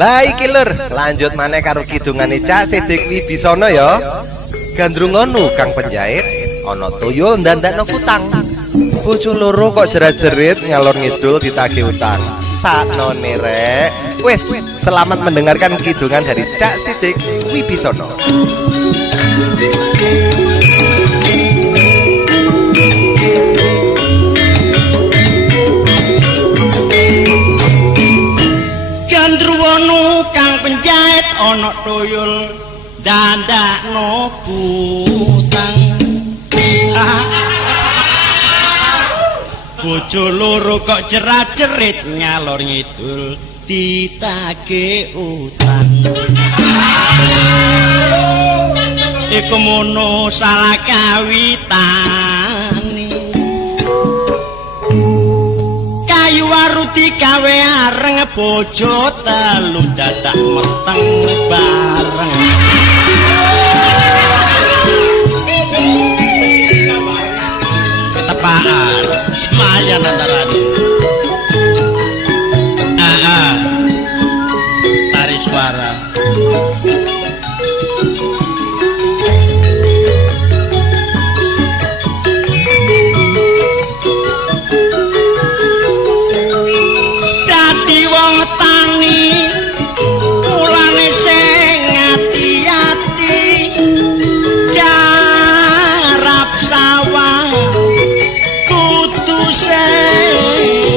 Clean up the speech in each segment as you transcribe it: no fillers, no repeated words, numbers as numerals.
Lah iki lur, lanjut maneh karo kidungane Cak Sidik Wibisana ya. Gandrung ngono Kang Penjait, ana tuyul ndandakno kutang. Bojo loro kok jerat-jerit ngalor ngidul ditagih utang. Saknone rek. Wis, selamat mendengarkan kidungan dari Cak Sidik Wibisana. Gandruwono Kang Penjait ana tuyul dandakno kutang. Bojo loro kok jerat-jerit ngalor ngidul ditagih utang. Iku mono salah kawitane. Kayu waru digawe areng bojo telu dadak meteng bareng. Ketepaan semayan antarane. Tari suara. Dadi wong tani mulane sing ati-ati garap sawah kudu sing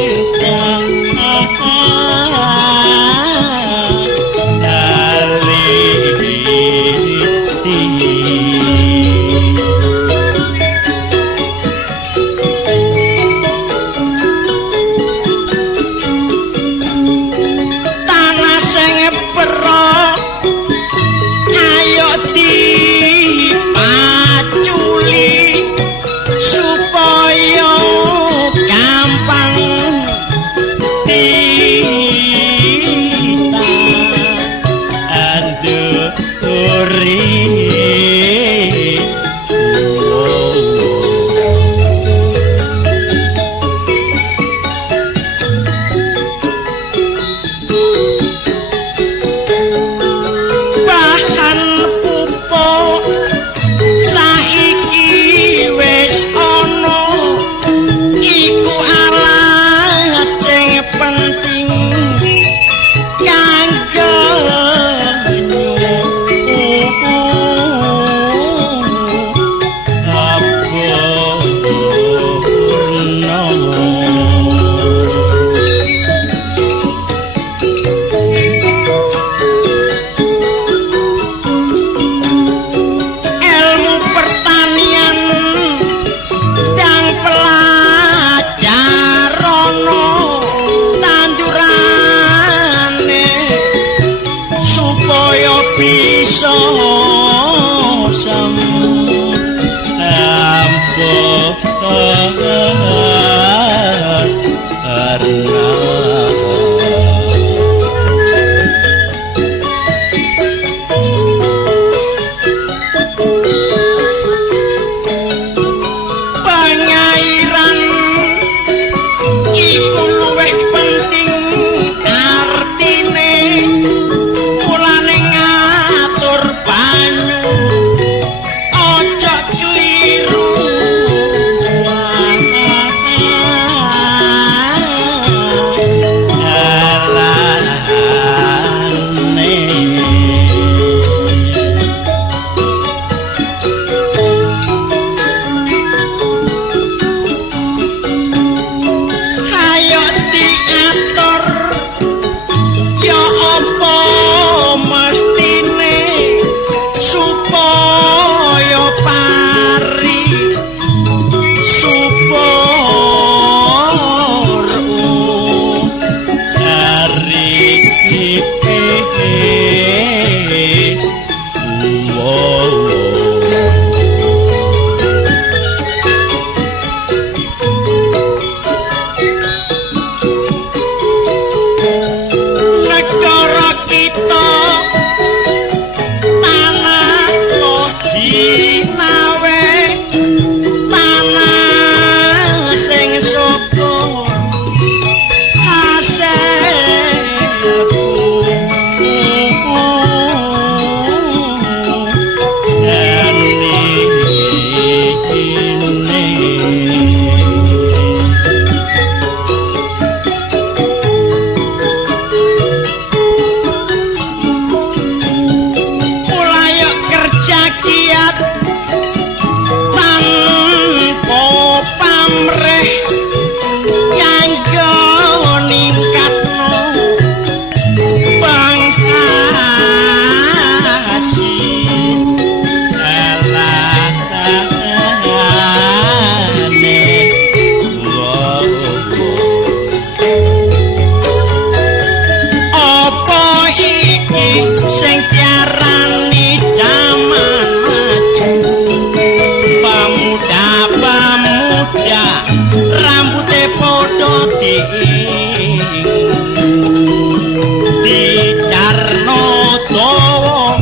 dicarno dawa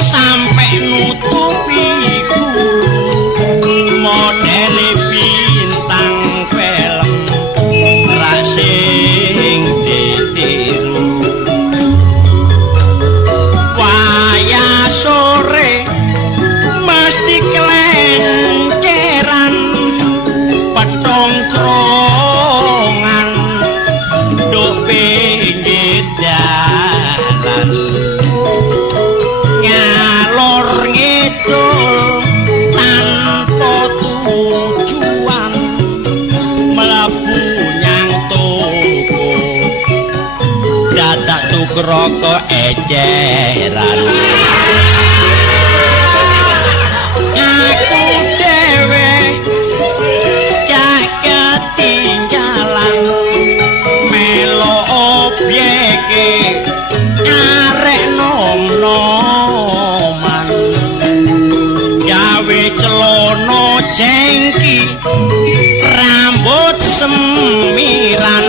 sampe nutupi gulu modele bintang film rasing ditiru wayah sore mesti kelenceran petong krongan nduk pinggir dalan ngalor ngidul tanpa tujuan mlebu nyang toko dadak tukro kok eceran aku dhewe gak ketinggalan melo obyeke arek nom-noman gawe celana jengki rambut semiran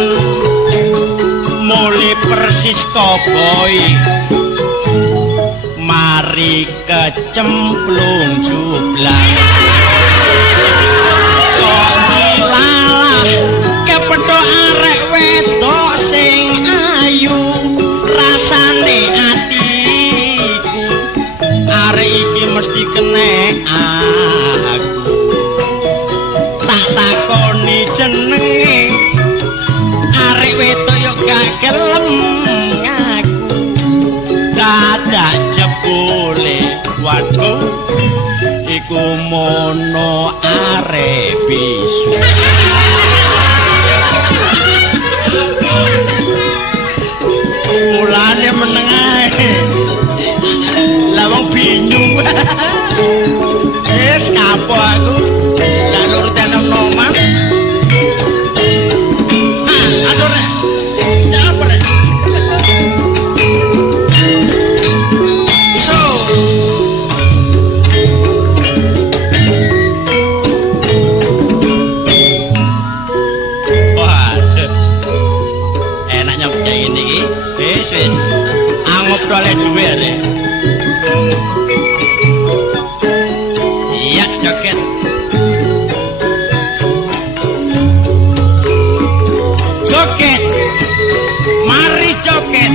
mulai persis koboi mari kecemplung jublah kok dilalah kepethuk arek wedok sing ayu rasane atiku arek iki mesti kenek aku tak takoni jenenge arek wedok yo gak gelem ngaku dadak jebule waduh iku mono arek bisu mulane meneng ae lawang bingung wis kapok aku gak nuruti nom-noman atur rek cepet rek wis ngobrol duwe rek iya joget joget mari joget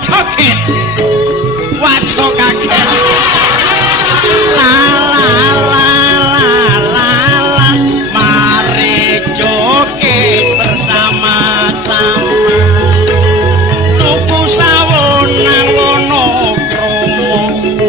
joget wajo kaget la la la la la la mari joget bersama-sama tuku sawon nang wono kromo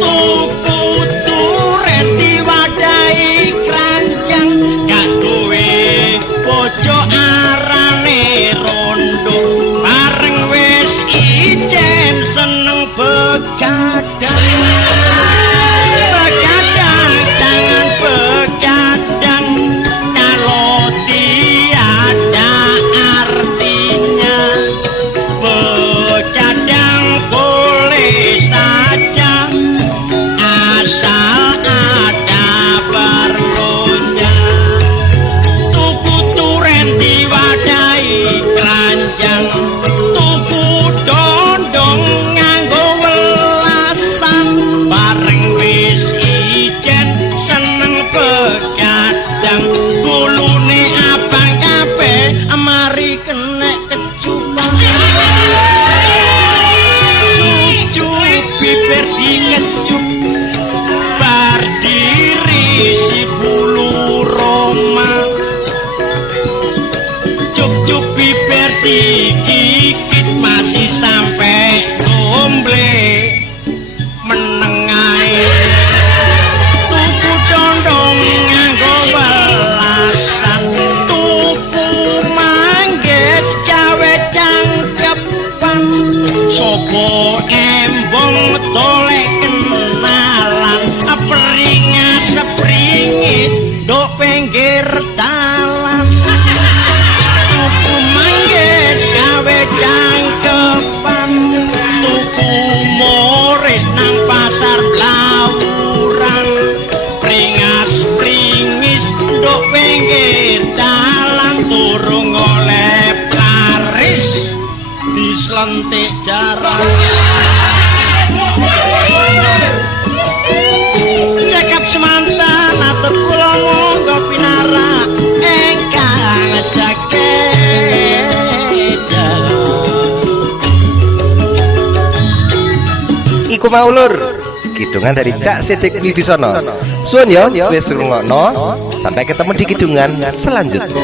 tuku turen diwadahi kranjang gak duwe bojo arane rondo bareng wis ijen seneng begadang begadang jangan begadang kalau tiada artinya begadang boleh saja asal ada perlunya tuku turen diwadahi keranjang tuku dondong nganggo welasan bareng wis ijen seneng begadang gulune abang kabeh mari kenek kecupan cucup bibir dikecup bar diri si bulu Roma cup-cup bibir digigit masih sampai tomble menengai tuku dondong nganggo welasan tuku mangges gawe cangkepan sopo embong tolek kenalan peringas sepringis dok pinggir dalan tuku mangges gawe cangkepan tuku lentik jarang cekap semantan atur kula monggo pinarak ingkang sakeda iku mau lur kidungan dari Cak Sidik Wibisono. Suwun ya wis ngrungokno, sampai ketemu di kidungan selanjutnya.